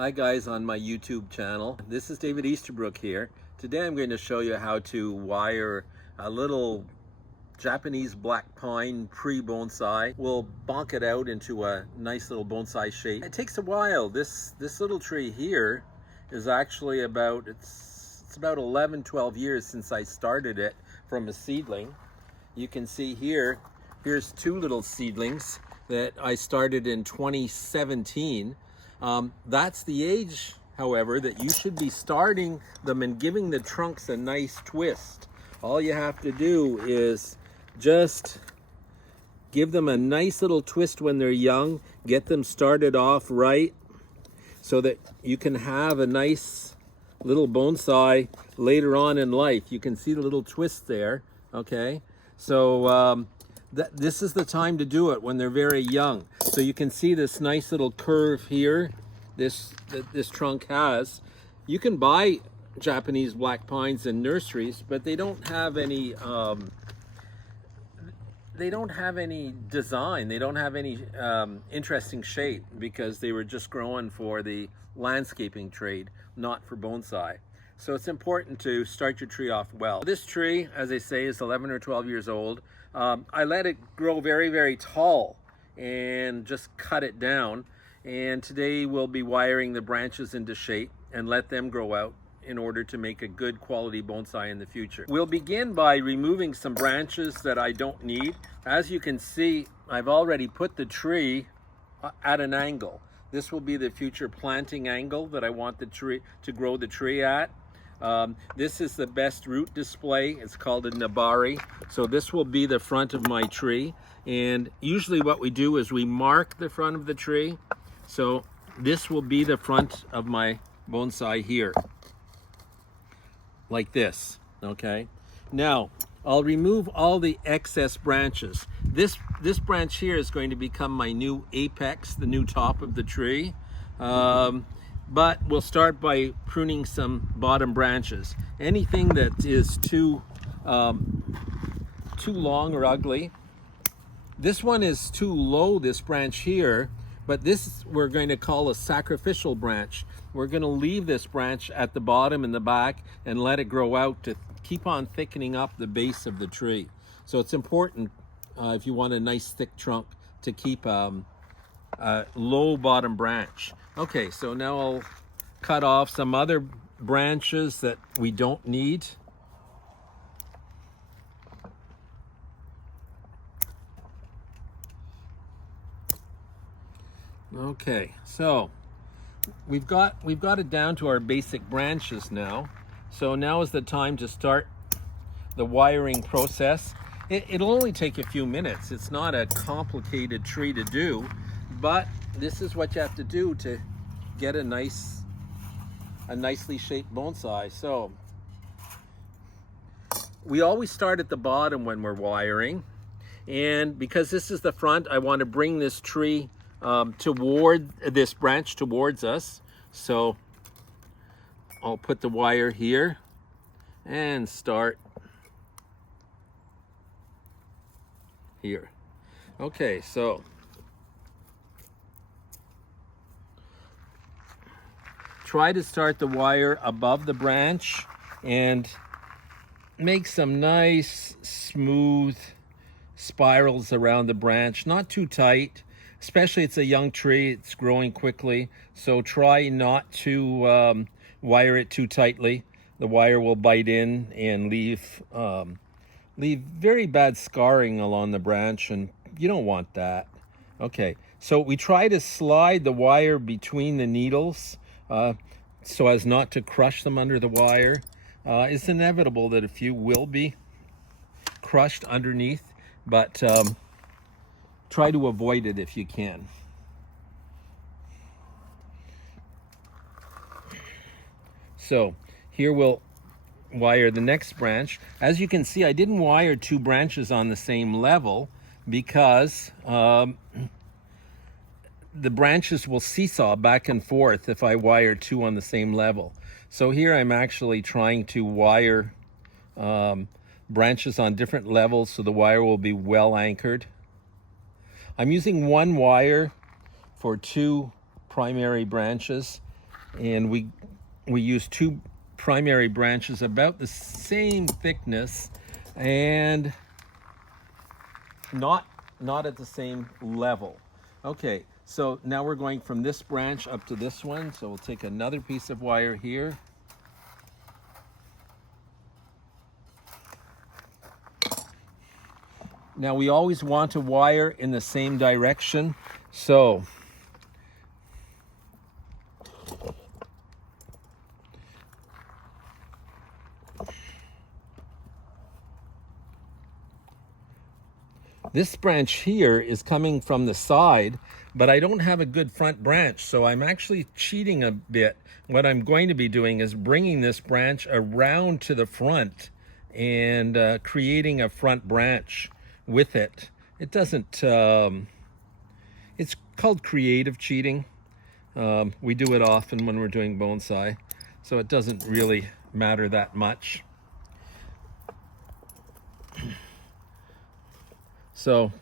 Hi guys on my YouTube channel. This is David Easterbrook here. Today I'm going to show you how to wire a little Japanese black pine pre-bonsai. We'll bonk it out into a nice little bonsai shape. It takes a while. This little tree here is actually about 11-12 years since I started it from a seedling. You can see here's two little seedlings that I started in 2017. That's the age, however, that you should be starting them and giving the trunks a nice twist. All you have to do is just give them a nice little twist when they're young, get them started off right so that you can have a nice little bonsai later on in life. You can see the little twist there, okay? So this is the time to do it when they're very young. So you can see this nice little curve here this trunk has. You can buy Japanese black pines in nurseries, but they don't have any design. They don't have any interesting shape because they were just growing for the landscaping trade, not for bonsai. So it's important to start your tree off well. This tree, as I say, is 11 or 12 years old. I let it grow very, very tall and just cut it down. And today we'll be wiring the branches into shape and let them grow out in order to make a good quality bonsai in the future. We'll begin by removing some branches that I don't need. As you can see, I've already put the tree at an angle. This will be the future planting angle that I want the tree to grow the tree at. This is the best root display. It's called a nebari. So this will be the front of my tree. And usually what we do is we mark the front of the tree. So this will be the front of my bonsai here, like this, okay? Now, I'll remove all the excess branches. This branch here is going to become my new apex, the new top of the tree. But we'll start by pruning some bottom branches. Anything that is too long or ugly. This one is too low, this branch here, but this we're going to call a sacrificial branch. We're going to leave this branch at the bottom and the back and let it grow out to keep on thickening up the base of the tree. So it's important if you want a nice thick trunk to keep a low bottom branch. Okay, so now I'll cut off some other branches that we don't need. Okay, so we've got it down to our basic branches now. So now is the time to start the wiring process. It'll only take a few minutes. It's not a complicated tree to do, but this is what you have to do to get a nicely shaped bonsai. So we always start at the bottom when we're wiring, and because this is the front, I want to bring this tree toward this branch towards us. So I'll put the wire here and start here. Okay, so try to start the wire above the branch and make some nice smooth spirals around the branch, not too tight. Especially it's a young tree, it's growing quickly, so try not to wire it too tightly. The wire will bite in and leave very bad scarring along the branch, and you don't want that. Okay, so we try to slide the wire between the needles so as not to crush them under the wire. It's inevitable that a few will be crushed underneath, but try to avoid it if you can. So here we'll wire the next branch. As you can see, I didn't wire two branches on the same level because the branches will seesaw back and forth if I wire two on the same level. So here I'm actually trying to wire branches on different levels so the wire will be well anchored. I'm using one wire for two primary branches, and we use two primary branches about the same thickness and not at the same level. Okay, so now we're going from this branch up to this one, so we'll take another piece of wire here. Now we always want to wire in the same direction, so this branch here is coming from the side, but I don't have a good front branch, so I'm actually cheating a bit. What I'm going to be doing is bringing this branch around to the front and creating a front branch with it. It doesn't, it's called creative cheating. We do it often when we're doing bonsai, so it doesn't really matter that much. So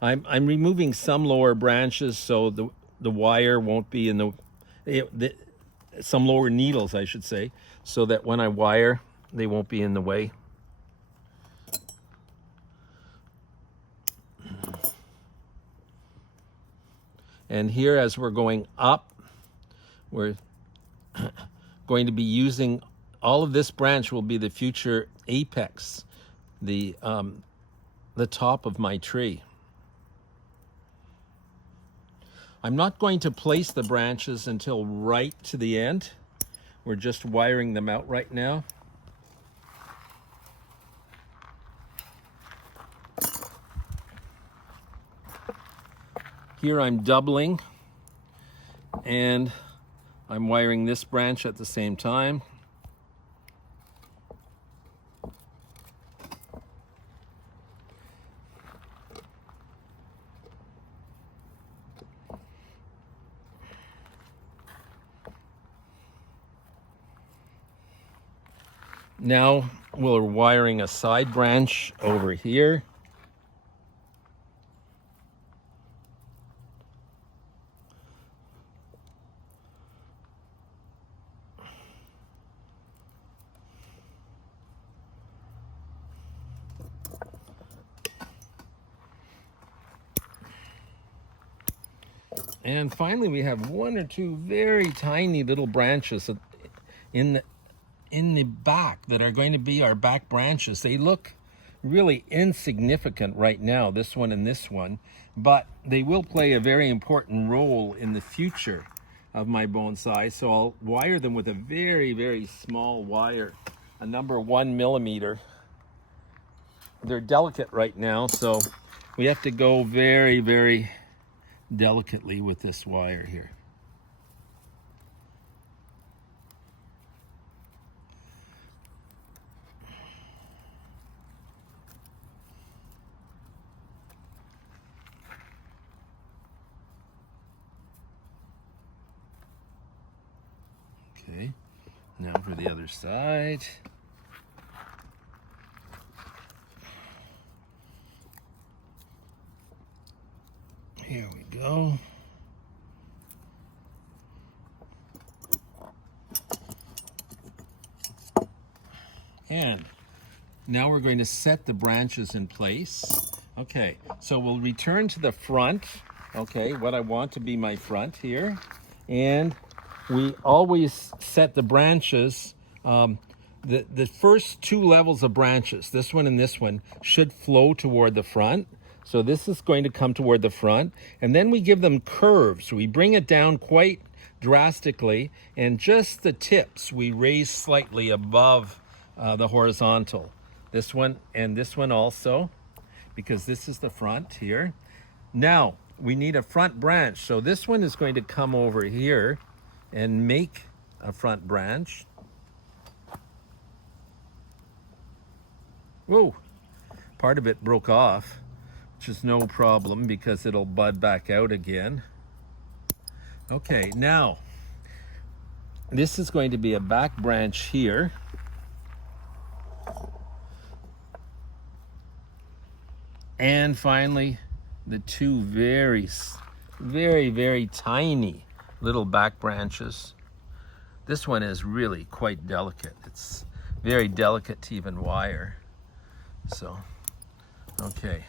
I'm removing some lower branches so the wire won't be in some lower needles, I should say, so that when I wire, they won't be in the way. And here, as we're going up, we're going to be using, all of this branch will be the future apex, the top of my tree. I'm not going to place the branches until right to the end. We're just wiring them out right now. Here I'm doubling, and I'm wiring this branch at the same time. Now we're wiring a side branch over here. And finally, we have one or two very tiny little branches in the back that are going to be our back branches. They look really insignificant right now, this one and this one, but they will play a very important role in the future of my bonsai. So I'll wire them with a very, very small wire, a number 1 millimeter. They're delicate right now, so we have to go very, very delicately with this wire here. Okay, now for the other side. Here we go. And now we're going to set the branches in place. Okay, so we'll return to the front. Okay, what I want to be my front here. And we always set the branches, the first two levels of branches, this one and this one, should flow toward the front. So this is going to come toward the front, and then we give them curves. We bring it down quite drastically, and just the tips we raise slightly above the horizontal. This one and this one also, because this is the front here. Now, we need a front branch. So this one is going to come over here and make a front branch. Whoa, part of it broke off, which is no problem because it'll bud back out again. Okay, now this is going to be a back branch here. And finally, the two very, very tiny little back branches This one is really quite delicate. It's very delicate to even wire. So, okay,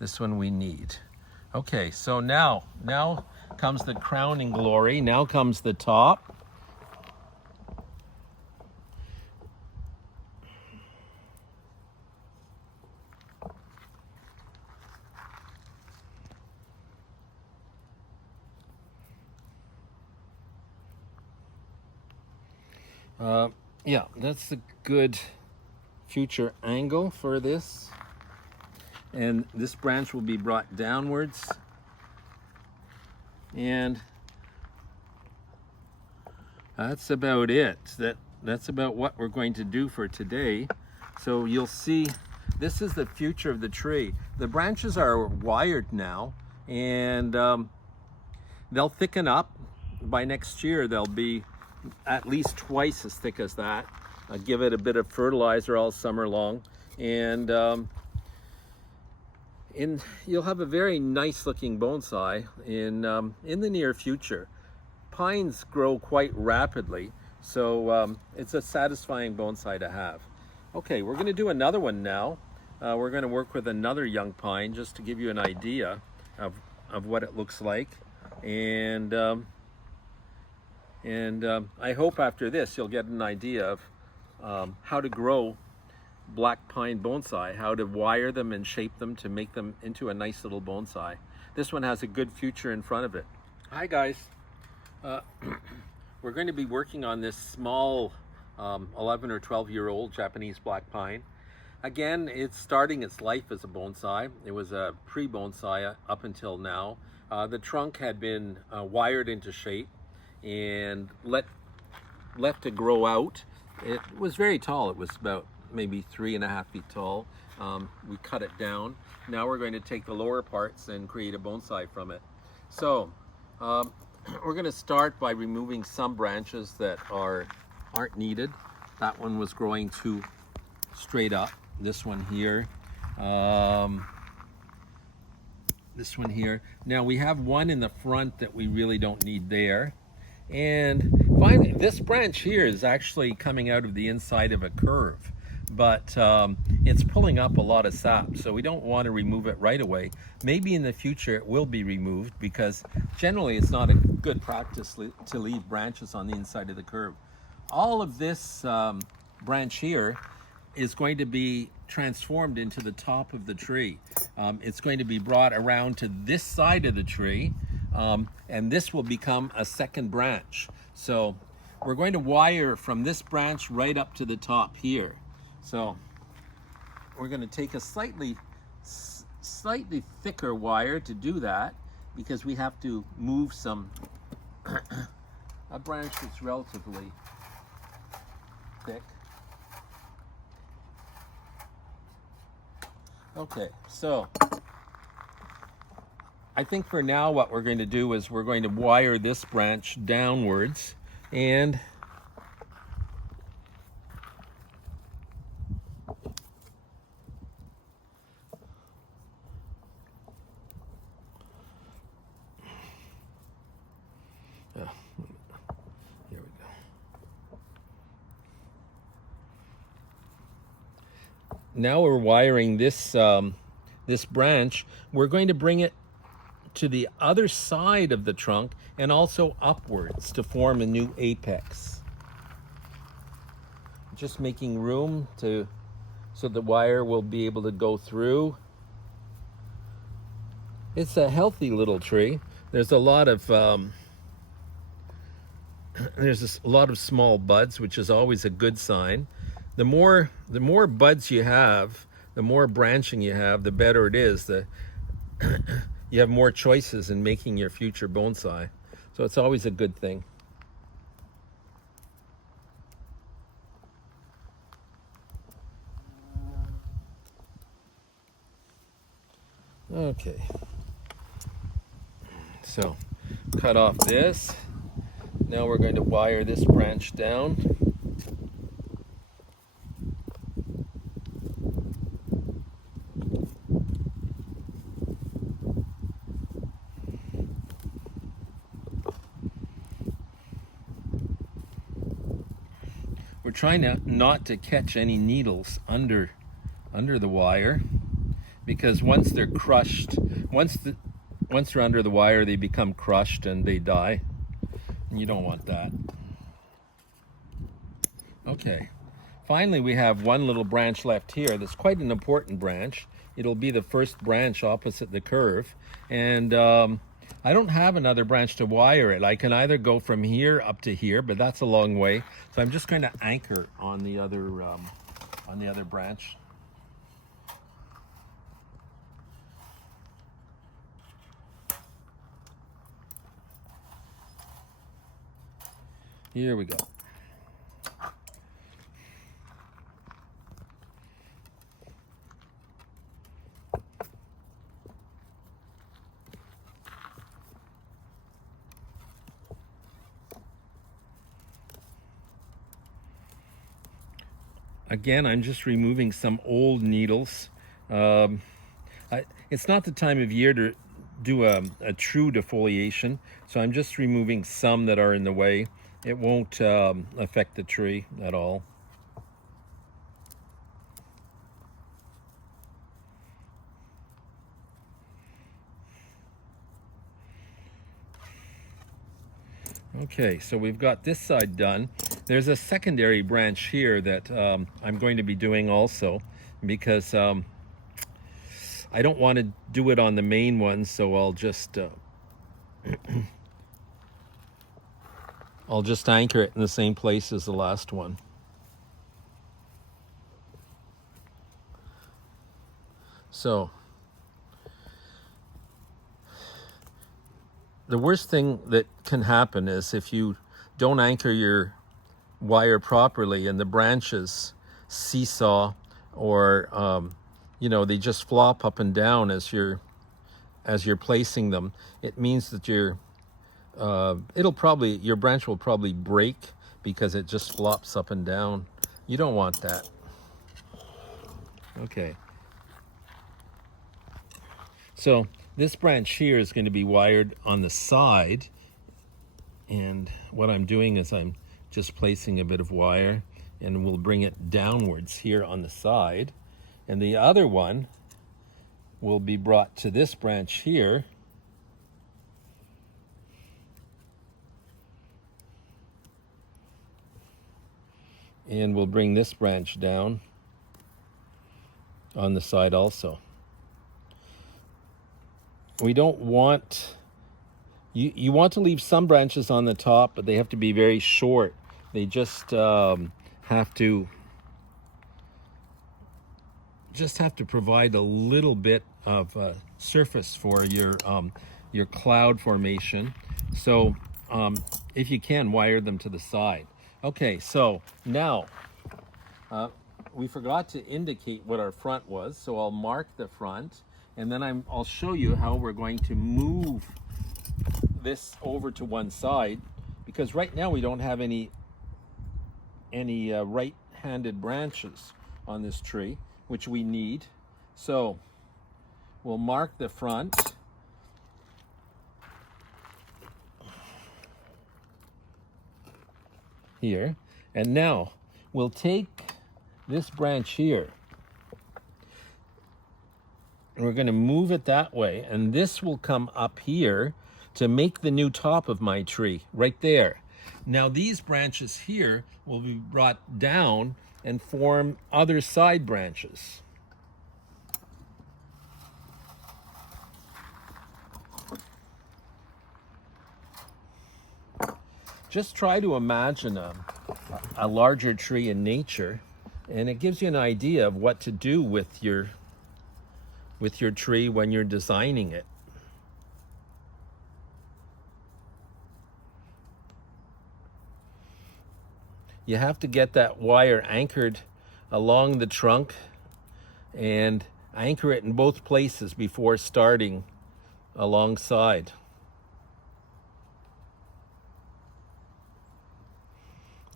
this one we need. Okay, so now comes the crowning glory. Now comes the top. Yeah, that's a good future angle for this. And this branch will be brought downwards. And that's about it. That's about what we're going to do for today. So you'll see, this is the future of the tree. The branches are wired now, and they'll thicken up. By next year, they'll be at least twice as thick as that. Give it a bit of fertilizer all summer long, and you'll have a very nice looking bonsai in the near future. Pines grow quite rapidly, so it's a satisfying bonsai to have. Okay, we're going to do another one now. We're going to work with another young pine just to give you an idea of what it looks like, and I hope after this you'll get an idea of how to grow black pine bonsai, how to wire them and shape them to make them into a nice little bonsai. This one has a good future in front of it. Hi guys, we're going to be working on this small 11 or 12-year-old Japanese black pine. Again, it's starting its life as a bonsai. It was a pre-bonsai up until now. The trunk had been wired into shape and left to grow out. It was very tall. It was about maybe 3.5 feet tall. We cut it down. Now we're going to take the lower parts and create a bonsai from it. So we're going to start by removing some branches that aren't needed. That one was growing too straight up. This one here. This one here. Now we have one in the front that we really don't need there. And finally, this branch here is actually coming out of the inside of a curve, but it's pulling up a lot of sap, so we don't want to remove it right away. Maybe in the future it will be removed, because generally it's not a good practice to leave branches on the inside of the curve. All of this branch here is going to be transformed into the top of the tree. It's going to be brought around to this side of the tree, and this will become a second branch. So we're going to wire from this branch right up to the top here. So we're going to take a slightly thicker wire to do that, because we have to move a branch that's relatively thick. Okay, so I think for now what we're going to do is we're going to wire this branch downwards, and here we go. Now we're wiring this this branch. We're going to bring it to the other side of the trunk and also upwards to form a new apex. Just making room so the wire will be able to go through. It's a healthy little tree. There's a lot of small buds, which is always a good sign. The more buds you have, the more branching you have, the better it is. You have more choices in making your future bonsai. So it's always a good thing. Okay. So cut off this. Now we're going to wire this branch down. we're trying not to catch any needles under the wire, because once they're crushed, once they're under the wire, they become crushed and they die. And you don't want that. Okay. Finally, we have one little branch left here that's quite an important branch. It'll be the first branch opposite the curve. And I don't have another branch to wire it. I can either go from here up to here, but that's a long way. So I'm just going to anchor on the other branch. Here we go. Again, I'm just removing some old needles. It's not the time of year to do a true defoliation, so I'm just removing some that are in the way. It won't affect the tree at all. Okay, so we've got this side done. There's a secondary branch here that I'm going to be doing also, because I don't want to do it on the main one, so I'll just anchor it in the same place as the last one. So the worst thing that can happen is if you don't anchor your wire properly and the branches seesaw, or you know, they just flop up and down as you're placing them. It means that your branch will probably break because it just flops up and down. You don't want that. Okay. So this branch here is going to be wired on the side, and what I'm doing is I'm just placing a bit of wire, and we'll bring it downwards here on the side, and the other one will be brought to this branch here, and we'll bring this branch down on the side also. We don't want, you want to leave some branches on the top, but they have to be very short. They just have to provide a little bit of surface for your cloud formation. So if you can, wire them to the side. Okay, so now we forgot to indicate what our front was, so I'll mark the front, and then I'll show you how we're going to move this over to one side, because right now we don't have any right-handed branches on this tree, which we need. So we'll mark the front. Here, and now we'll take this branch here, and we're going to move it that way, and this will come up here to make the new top of my tree right there. Now these branches here will be brought down and form other side branches. Just try to imagine a larger tree in nature, and it gives you an idea of what to do with your tree when you're designing it. You have to get that wire anchored along the trunk and anchor it in both places before starting alongside.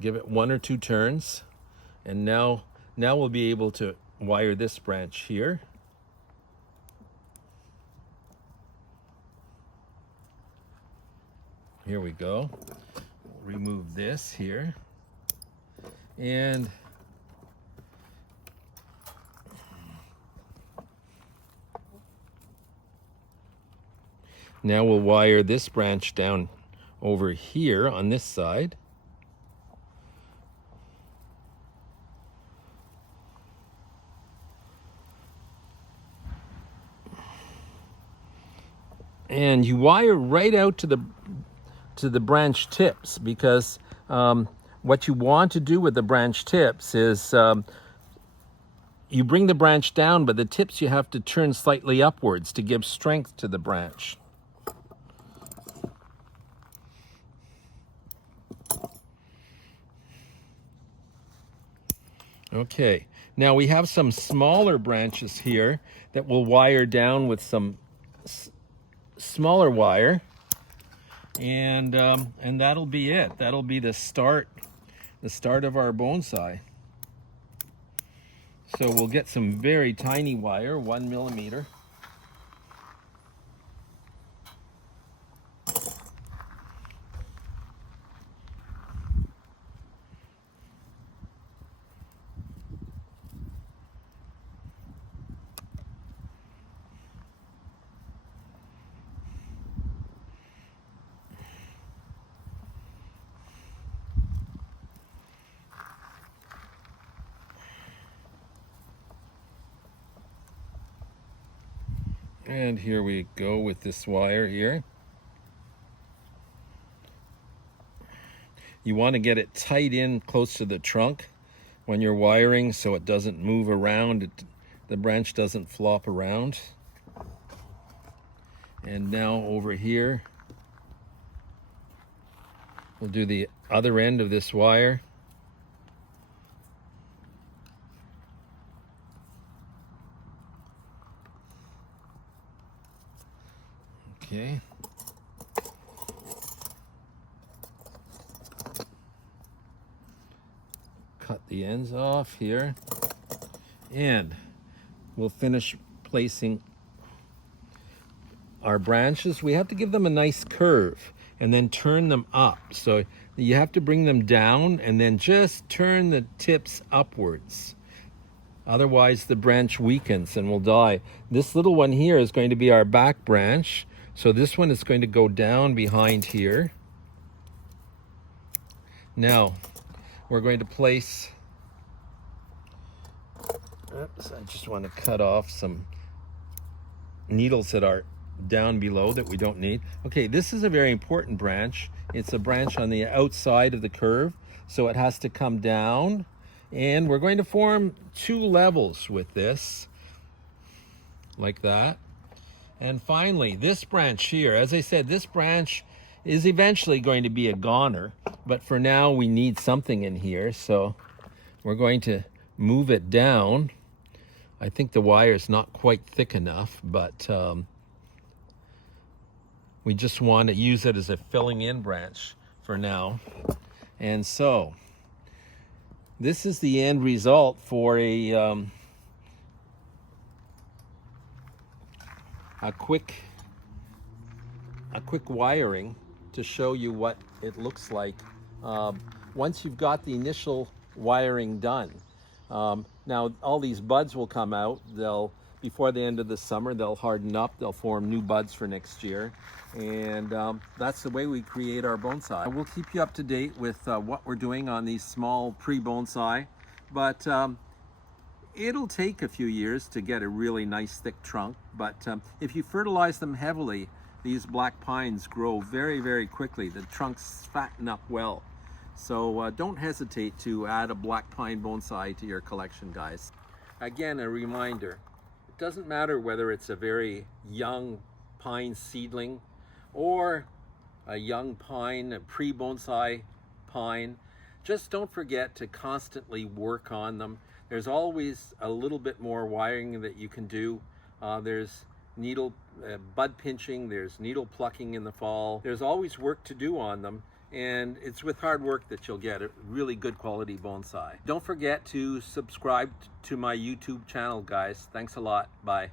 Give it 1 or 2 turns, and now we'll be able to wire this branch here. Here we go. We'll remove this here. And now we'll wire this branch down over here on this side. And you wire right out to the branch tips, because what you want to do with the branch tips is you bring the branch down, but the tips you have to turn slightly upwards to give strength to the branch. Okay, now we have some smaller branches here that we'll wire down with some smaller wire, and that'll be it. That'll be the start of our bonsai. So we'll get some very tiny wire, 1 millimeter. And here we go with this wire here. You want to get it tight in close to the trunk when you're wiring, so it doesn't move around, the branch doesn't flop around. And now over here, we'll do the other end of this wire. Okay. Cut the ends off here, and we'll finish placing our branches. We have to give them a nice curve and then turn them up. So you have to bring them down and then just turn the tips upwards. Otherwise the branch weakens and will die. This little one here is going to be our back branch. So this one is going to go down behind here. Now we're going to place, oops, I just want to cut off some needles that are down below that we don't need. Okay, this is a very important branch. It's a branch on the outside of the curve, so it has to come down. And we're going to form 2 levels with this, like that. And finally, this branch here, as I said, this branch is eventually going to be a goner, but for now we need something in here, so we're going to move it down. I think the wire is not quite thick enough, but we just want to use it as a filling in branch for now. And so this is the end result for a quick wiring to show you what it looks like once you've got the initial wiring done. Now all these buds will come out. Before the end of the summer, they'll harden up, they'll form new buds for next year, and that's the way we create our bonsai. We'll keep you up to date with what we're doing on these small pre-bonsai, but it'll take a few years to get a really nice thick trunk, but if you fertilize them heavily, these black pines grow very, very quickly. The trunks fatten up well. So don't hesitate to add a black pine bonsai to your collection, guys. Again, a reminder, it doesn't matter whether it's a very young pine seedling or a young pine, a pre-bonsai pine. Just don't forget to constantly work on them. There's always a little bit more wiring that you can do. There's needle bud pinching, there's needle plucking in the fall. There's always work to do on them, and it's with hard work that you'll get a really good quality bonsai. Don't forget to subscribe to my YouTube channel, guys. Thanks a lot. Bye.